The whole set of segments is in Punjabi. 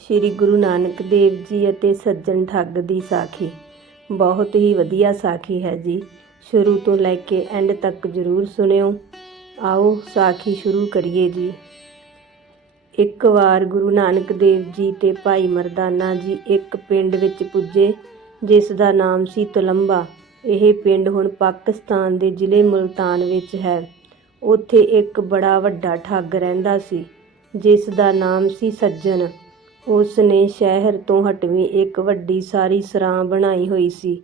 ਸ੍ਰੀ ਗੁਰੂ ਨਾਨਕ ਦੇਵ ਜੀ ਅਤੇ ਸੱਜਣ ਠੱਗ ਦੀ ਸਾਖੀ। ਬਹੁਤ ਹੀ ਵਧੀਆ ਸਾਖੀ ਹੈ ਜੀ। ਸ਼ੁਰੂ ਤੋਂ ਲੈ ਕੇ ਐਂਡ ਤੱਕ ਜ਼ਰੂਰ ਸੁਣਿਓ। ਆਓ ਸਾਖੀ ਸ਼ੁਰੂ ਕਰੀਏ ਜੀ। ਇੱਕ ਵਾਰ ਗੁਰੂ ਨਾਨਕ ਦੇਵ ਜੀ ਤੇ ਭਾਈ ਮਰਦਾਨਾ ਜੀ ਇੱਕ ਪਿੰਡ ਵਿੱਚ ਪੁੱਜੇ, ਜਿਸ ਦਾ ਨਾਮ ਸੀ ਤਲੰਬਾ। ਇਹ ਪਿੰਡ ਹੁਣ ਪਾਕਿਸਤਾਨ ਦੇ ਜ਼ਿਲ੍ਹੇ ਮੁਲਤਾਨ ਵਿੱਚ ਹੈ। ਉੱਥੇ ਇੱਕ ਬੜਾ ਵੱਡਾ ਠੱਗ ਰਹਿੰਦਾ ਸੀ, ਜਿਸ ਦਾ ਨਾਮ ਸੀ ਸੱਜਣ। ਉਸ ਨੇ ਸ਼ਹਿਰ ਤੋਂ ਹਟਵੀਂ ਇੱਕ ਵੱਡੀ ਸਾਰੀ ਸਰਾਂ ਬਣਾਈ ਹੋਈ ਸੀ,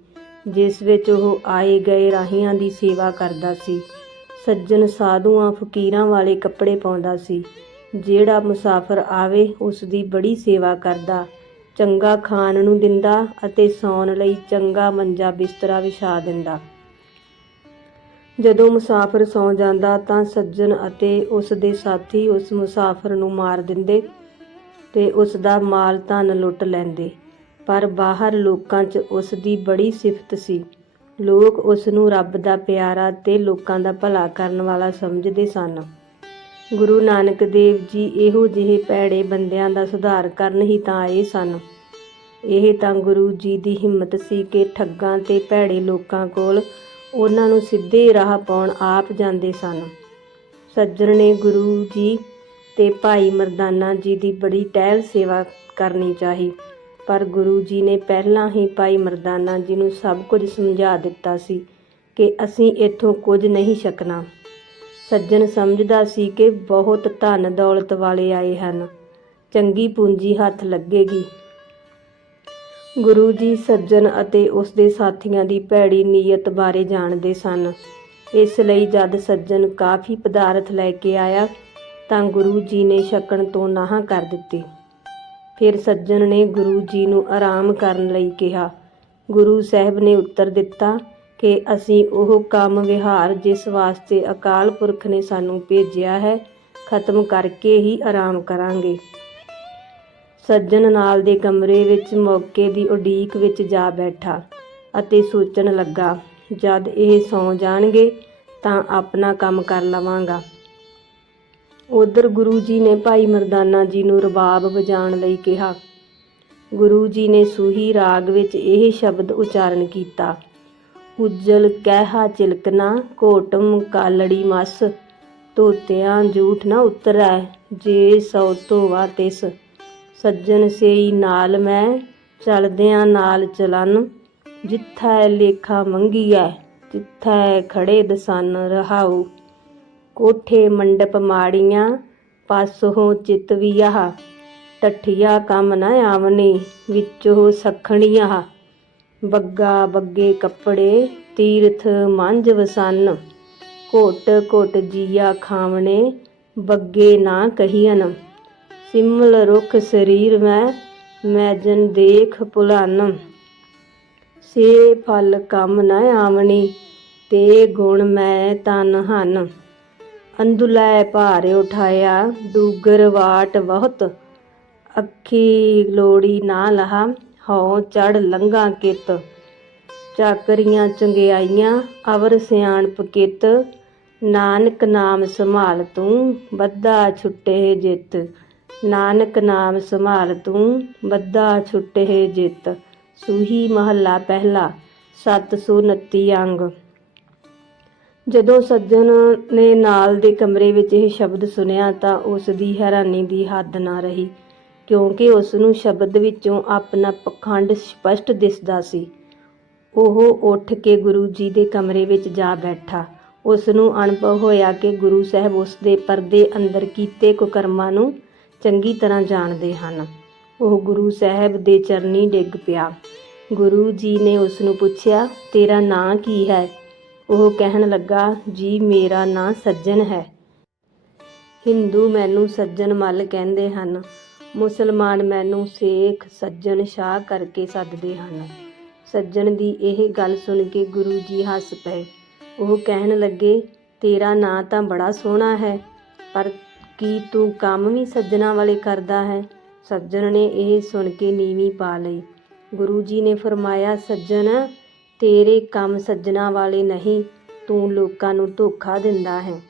ਜਿਸ ਵਿੱਚ ਉਹ ਆਏ ਗਏ ਰਾਹੀਆਂ ਦੀ ਸੇਵਾ ਕਰਦਾ ਸੀ। ਸੱਜਣ ਸਾਧੂਆਂ ਫਕੀਰਾਂ ਵਾਲੇ ਕੱਪੜੇ ਪਾਉਂਦਾ ਸੀ, ਜਿਹੜਾ ਮੁਸਾਫਰ ਆਵੇ ਉਸ ਦੀ ਬੜੀ ਸੇਵਾ ਕਰਦਾ, ਚੰਗਾ ਖਾਣ ਨੂੰ ਦਿੰਦਾ ਅਤੇ ਸੌਣ ਲਈ ਚੰਗਾ ਮੰਜਾ ਬਿਸਤਰਾ ਵਿਛਾ ਦਿੰਦਾ। ਜਦੋਂ ਮੁਸਾਫਰ ਸੌਂ ਜਾਂਦਾ ਤਾਂ ਸੱਜਣ ਅਤੇ ਉਸ ਦੇ ਸਾਥੀ ਉਸ ਮੁਸਾਫਰ ਨੂੰ ਮਾਰ ਦਿੰਦੇ ਤੇ ਉਸ ਦਾ ਮਾਲ ਧਨ ਲੁੱਟ ਲੈਂਦੇ। ਪਰ ਬਾਹਰ ਲੋਕਾਂ 'ਚ ਉਸ ਦੀ ਬੜੀ ਸਿਫਤ ਸੀ। ਲੋਕ ਉਸ ਨੂੰ ਰੱਬ ਦਾ ਪਿਆਰਾ ਤੇ ਲੋਕਾਂ ਦਾ ਭਲਾ ਕਰਨ ਵਾਲਾ ਸਮਝਦੇ ਸਨ। ਗੁਰੂ ਨਾਨਕ ਦੇਵ ਜੀ ਇਹੋ ਜਿਹੇ ਭੈੜੇ ਬੰਦਿਆਂ ਦਾ ਸੁਧਾਰ ਕਰਨ ਹੀ ਤਾਂ ਆਏ ਸਨ। ਇਹ ਤਾਂ ਗੁਰੂ ਜੀ ਦੀ ਹਿੰਮਤ ਸੀ ਕਿ ਠੱਗਾਂ ਤੇ ਭੈੜੇ ਲੋਕਾਂ ਕੋਲ ਉਹਨਾਂ ਨੂੰ ਸਿੱਧੇ ਰਾਹ ਪਾਉਣ ਆਪ ਜਾਂਦੇ ਸਨ। ਸੱਜਣ ਨੇ ਗੁਰੂ ਜੀ ਤੇ ਭਾਈ ਮਰਦਾਨਾ ਜੀ ਦੀ ਬੜੀ ਟਹਿਲ ਸੇਵਾ ਕਰਨੀ ਚਾਹੀ। ਪਰ ਗੁਰੂ ਜੀ ਨੇ ਪਹਿਲਾਂ ਹੀ ਭਾਈ ਮਰਦਾਨਾ ਜੀ ਨੂੰ ਸਭ ਕੁਝ ਸਮਝਾ ਦਿੱਤਾ ਸੀ ਕਿ ਅਸੀਂ ਇੱਥੋਂ ਕੁਝ ਨਹੀਂ ਛਕਣਾ। ਸੱਜਣ ਸਮਝਦਾ ਸੀ ਕਿ ਬਹੁਤ ਧਨ ਦੌਲਤ ਵਾਲੇ ਆਏ ਹਨ। ਚੰਗੀ ਪੂੰਜੀ ਹੱਥ ਲੱਗੇਗੀ। ਗੁਰੂ ਜੀ ਸੱਜਣ ਅਤੇ ਉਸ ਦੇ ਸਾਥੀਆਂ ਦੀ ਭੈੜੀ ਨੀਅਤ ਬਾਰੇ ਜਾਣਦੇ ਸਨ। ਇਸ ਲਈ ਜਦ ਸੱਜਣ ਕਾਫੀ ਪਦਾਰਥ ਲੈ ਕੇ ਆਇਆ ਤਾਂ ਗੁਰੂ ਜੀ ਨੇ ਛਕਣ ਤੋਂ ਨਾਂਹ ਕਰ ਦਿੱਤੀ। ਫਿਰ ਸੱਜਣ ਨੇ ਗੁਰੂ ਜੀ ਨੂੰ ਆਰਾਮ ਕਰਨ ਲਈ ਕਿਹਾ। ਗੁਰੂ ਸਾਹਿਬ ਨੇ ਉੱਤਰ ਦਿੱਤਾ ਕਿ ਅਸੀਂ ਉਹ ਕੰਮ ਵਿਹਾਰ ਜਿਸ ਵਾਸਤੇ ਅਕਾਲ ਪੁਰਖ ਨੇ ਸਾਨੂੰ ਭੇਜਿਆ ਹੈ, ਖਤਮ ਕਰਕੇ ਹੀ ਆਰਾਮ ਕਰਾਂਗੇ। ਸੱਜਣ ਨਾਲ ਦੇ ਕਮਰੇ ਵਿੱਚ ਮੌਕੇ ਦੀ ਉਡੀਕ ਵਿੱਚ ਜਾ ਬੈਠਾ ਅਤੇ ਸੋਚਣ ਲੱਗਾ, ਜਦ ਇਹ ਸੌ ਜਾਣਗੇ ਤਾਂ ਆਪਣਾ ਕੰਮ ਕਰ ਲਵਾਂਗਾ। ਉਧਰ ਗੁਰੂ ਜੀ ਨੇ ਭਾਈ ਮਰਦਾਨਾ ਜੀ ਨੂੰ ਰਬਾਬ ਵਜਾਉਣ ਲਈ ਕਿਹਾ। ਗੁਰੂ ਜੀ ਨੇ ਸੂਹੀ ਰਾਗ ਵਿੱਚ ਇਹ ਸ਼ਬਦ ਉਚਾਰਨ ਕੀਤਾ। ਉਜਲ ਕਹਿਹਾ ਚਿਲਕਣਾ ਕੋਟਮ ਕਾਲੜੀ ਮਸ ਤੋਤਿਆਂ ਝੂਠ ਨਾ ਉਤਰੈ, ਜੇ ਸੌ ਧੋਵਾ ਤਿਸ। ਸੱਜਣ ਸੇਈ ਨਾਲ ਮੈਂ, ਚਲਦਿਆਂ ਨਾਲ ਚਲਨ, ਜਿੱਥੈ ਲੇਖਾ ਮੰਗੀਐ ਤਿੱਥੈ ਖੜੇ ਦਸਨ ਰਹਾਉ। ਕੋਠੇ ਮੰਡਪ ਮਾੜੀਆਂ, ਪਾਸੋਂ ਚਿਤ ਵਿਆਹ ਕੰਮ ਨਾ ਆਵਨੀ, ਵਿੱਚੋਂ ਸਖਣੀਆਂ। ਬੱਗਾ ਬੱਗੇ ਕੱਪੜੇ, ਤੀਰਥ ਮੰਝ ਵਸਨ। ਘੋਟ ਘੋਟ ਜੀਆ ਖਾਵਣੇ, ਬੱਗੇ ਨਾ ਕਹੀਨ ਸਿਮਲ ਰੁਖ ਸਰੀਰ ਮੈਂ, ਮੈਜਨ ਦੇਖ ਭੁਲਨ। ਸੇ ਫਲ ਕੰਮ ਨਾ ਆਵਣੀ, ਤੇ ਗੁਣ ਮੈਂ ਤਨ ਹਨ। ਅੰਦੁਲੈ ਭਾਰੇ ਉਠਾਇਆ, ਡੂਗਰ ਵਾਟ ਬਹੁਤ। ਅੱਖੀ ਲੋੜੀ ਨਾ ਲਹਾ, ਹਉ ਚੜ ਲੰਗਾ ਕਿਤ। ਚਾਕਰੀਆਂ ਚੰਗਿਆਈਆਂ, ਅਵਰ ਸਿਆਣਪ ਕਿਤ। ਨਾਨਕ ਨਾਮ ਸੰਭਾਲ ਤੂੰ, ਬੱਧਾ ਛੁੱਟੇ ਜਿਤ। ਨਾਨਕ ਨਾਮ ਸੰਭਾਲ ਤੂੰ, ਬੱਧਾ ਛੁੱਟੇ ਜਿਤ। ਸੂਹੀ ਮਹੱਲਾ ਪਹਿਲਾ 729 ਅੰਗ। ਜਦੋਂ ਸੱਜਣ ਨੇ ਨਾਲ ਦੇ ਕਮਰੇ ਵਿੱਚ ਇਹ ਸ਼ਬਦ ਸੁਨਿਆ ਤਾਂ ਉਸ ਦੀ ਹੈਰਾਨੀ ਦੀ ਹੱਦ ਨਾ ਰਹੀ, ਕਿਉਂਕਿ ਉਸ ਨੂੰ ਸ਼ਬਦ ਵਿੱਚੋਂ ਆਪਣਾ ਪਖੰਡ ਸਪਸ਼ਟ ਦਿਸਦਾ ਸੀ। ਉਹ ਉੱਠ ਕੇ ਗੁਰੂ ਜੀ ਦੇ ਕਮਰੇ ਵਿੱਚ ਜਾ ਬੈਠਾ। ਉਸ ਨੂੰ ਅਨੁਭਵ ਹੋਇਆ ਕਿ ਗੁਰੂ ਸਾਹਿਬ ਉਸ ਦੇ ਪਰਦੇ ਅੰਦਰ ਕੀਤੇ ਕੁਕਰਮਾਂ ਨੂੰ ਚੰਗੀ ਤਰ੍ਹਾਂ ਜਾਣਦੇ ਹਨ। ਉਹ ਗੁਰੂ ਸਾਹਿਬ ਦੇ ਚਰਨੀ ਡਿੱਗ ਪਿਆ। ਗੁਰੂ ਜੀ ਨੇ ਉਸ ਨੂੰ ਪੁੱਛਿਆ, ਤੇਰਾ ਨਾਂ ਕੀ ਹੈ? ਉਹ ਕਹਿਣ ਲੱਗਾ, ਜੀ, ਮੇਰਾ ਨਾਂ ਸੱਜਣ ਹੈ। ਹਿੰਦੂ ਮੈਨੂੰ ਸੱਜਣ ਮੱਲ ਕਹਿੰਦੇ ਹਨ। ਮੁਸਲਮਾਨ ਮੈਨੂੰ ਸੇਖ, ਸੱਜਣ, ਸ਼ਾਹ ਕਰਕੇ ਸੱਦਦੇ ਹਨ। ਸੱਜਣ ਦੀ ਇਹ ਗੱਲ ਸੁਣ ਕੇ ਗੁਰੂ ਜੀ ਹੱਸ ਪਏ। ਉਹ ਕਹਿਣ ਲੱਗੇ, ਤੇਰਾ ਨਾਂ ਤਾਂ ਬੜਾ ਸੋਹਣਾ ਹੈ, ਪਰ ਕੀ ਤੂੰ ਕੰਮ ਵੀ ਸੱਜਣਾਂ ਵਾਲੇ ਕਰਦਾ ਹੈ? ਸੱਜਣ ਨੇ ਇਹ ਸੁਣ ਕੇ ਨੀਵੀਂ ਪਾ ਲਈ। ਗੁਰੂ ਜੀ ਨੇ ਫਰਮਾਇਆ, ਸੱਜਣ ਤੇਰੇ ਕੰਮ ਸੱਜਣਾ ਵਾਲੇ ਨਹੀਂ, ਤੂੰ ਲੋਕਾਂ ਨੂੰ ਧੋਖਾ ਦਿੰਦਾ ਹੈ।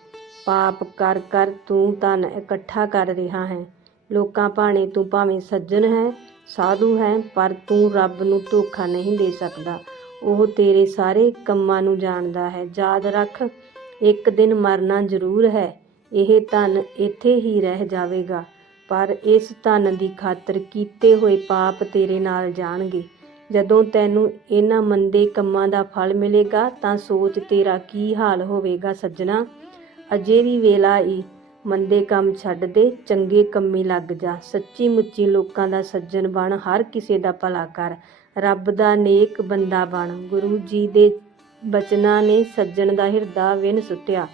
ਪਾਪ ਕਰ ਕਰ ਤੂੰ ਧਨ ਇਕੱਠਾ ਕਰ ਰਿਹਾ ਹੈ। ਲੋਕਾਂ ਭਾਣੇ ਤੂੰ ਭਾਵੇਂ ਸੱਜਣ ਹੈ, ਸਾਧੂ ਹੈ, ਪਰ ਤੂੰ ਰੱਬ ਨੂੰ ਧੋਖਾ ਨਹੀਂ ਦੇ ਸਕਦਾ। ਉਹ ਤੇਰੇ ਸਾਰੇ ਕੰਮਾਂ ਨੂੰ ਜਾਣਦਾ ਹੈ। ਯਾਦ ਰੱਖ, ਇੱਕ ਦਿਨ ਮਰਨਾ ਜ਼ਰੂਰ ਹੈ। ਇਹ ਧਨ ਇੱਥੇ ਹੀ ਰਹਿ ਜਾਵੇਗਾ, ਪਰ ਇਸ ਧਨ ਦੀ ਖਾਤਰ ਕੀਤੇ ਹੋਏ ਪਾਪ ਤੇਰੇ ਨਾਲ ਜਾਣਗੇ। ਜਦੋਂ ਤੈਨੂੰ ਇਹਨਾਂ ਮੰਦੇ ਕੰਮਾਂ ਦਾ ਫਲ ਮਿਲੇਗਾ ਤਾਂ ਸੋਚ ਤੇਰਾ ਕੀ ਹਾਲ ਹੋਵੇਗਾ ਸੱਜਣਾ? ਅਜੇ ਵੀ ਵੇਲਾ ਈ। ਮੰਦੇ ਕੰਮ ਛੱਡ ਦੇ, ਚੰਗੇ ਕੰਮੀ ਲੱਗ ਜਾ। ਸੱਚੀ ਮੁੱਚੀ ਲੋਕਾਂ ਦਾ ਸੱਜਣ ਬਣ, ਹਰ ਕਿਸੇ ਦਾ ਭਲਾ ਕਰ। ਰੱਬ ਦਾ ਨੇਕ ਬੰਦਾ ਬਣ। ਗੁਰੂ ਜੀ ਦੇ ਬਚਨਾਂ ਨੇ ਸੱਜਣ ਦਾ ਹਿਰਦਾ ਵਿਨ ਸੁੱਟਿਆ।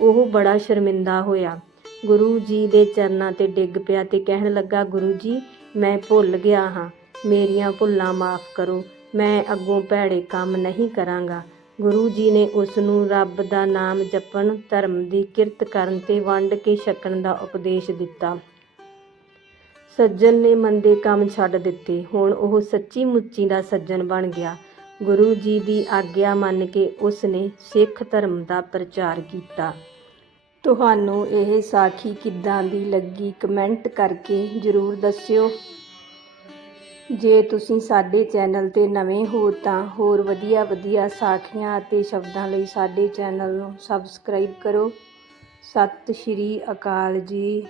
ਉਹ ਬੜਾ ਸ਼ਰਮਿੰਦਾ ਹੋਇਆ। ਗੁਰੂ ਜੀ ਦੇ ਚਰਨਾਂ ਤੇ ਡਿੱਗ ਪਿਆ ਤੇ ਕਹਿਣ ਲੱਗਾ, ਗੁਰੂ ਜੀ, ਮੈਂ ਭੁੱਲ ਗਿਆ ਹਾਂ। ਮੇਰੀਆਂ ਭੁੱਲਾਂ ਮਾਫ ਕਰੋ, ਮੈਂ ਅੱਗੋਂ ਭੈੜੇ ਕੰਮ ਨਹੀਂ ਕਰਾਂਗਾ। ਗੁਰੂ ਜੀ ਨੇ ਉਸ ਨੂੰ ਰੱਬ ਦਾ ਨਾਮ ਜਪਣ, ਧਰਮ ਦੀ ਕਿਰਤ ਕਰਨ ਤੇ ਵੰਡ ਕੇ ਛਕਣ ਦਾ ਉਪਦੇਸ਼ ਦਿੱਤਾ। ਸੱਜਣ ਨੇ ਮੰਦੇ ਕੰਮ ਛੱਡ ਦਿੱਤੇ। ਹੁਣ ਉਹ ਸੱਚੀ ਮੁੱਚੀ ਦਾ ਸੱਜਣ ਬਣ ਗਿਆ। ਗੁਰੂ ਜੀ ਦੀ ਆਗਿਆ ਮੰਨ ਕੇ ਉਸ ਨੇ ਸਿੱਖ ਧਰਮ ਦਾ ਪ੍ਰਚਾਰ ਕੀਤਾ। ਤੁਹਾਨੂੰ ਇਹ ਸਾਖੀ ਕਿੱਦਾਂ ਦੀ ਲੱਗੀ? ਕਮੈਂਟ ਕਰਕੇ ਜ਼ਰੂਰ ਦੱਸਿਓ। ਜੇ ਤੁਸੀਂ ਸਾਡੇ ਚੈਨਲ ਤੇ ਨਵੇਂ ਹੋ ਤਾਂ ਹੋਰ ਵਧੀਆ ਵਧੀਆ ਸਾਖੀਆਂ ਅਤੇ ਸ਼ਬਦਾਂ ਲਈ ਸਾਡੇ ਚੈਨਲ ਨੂੰ ਸਬਸਕ੍ਰਾਈਬ ਕਰੋ। ਸਤਿ ਸ਼੍ਰੀ ਅਕਾਲ ਜੀ।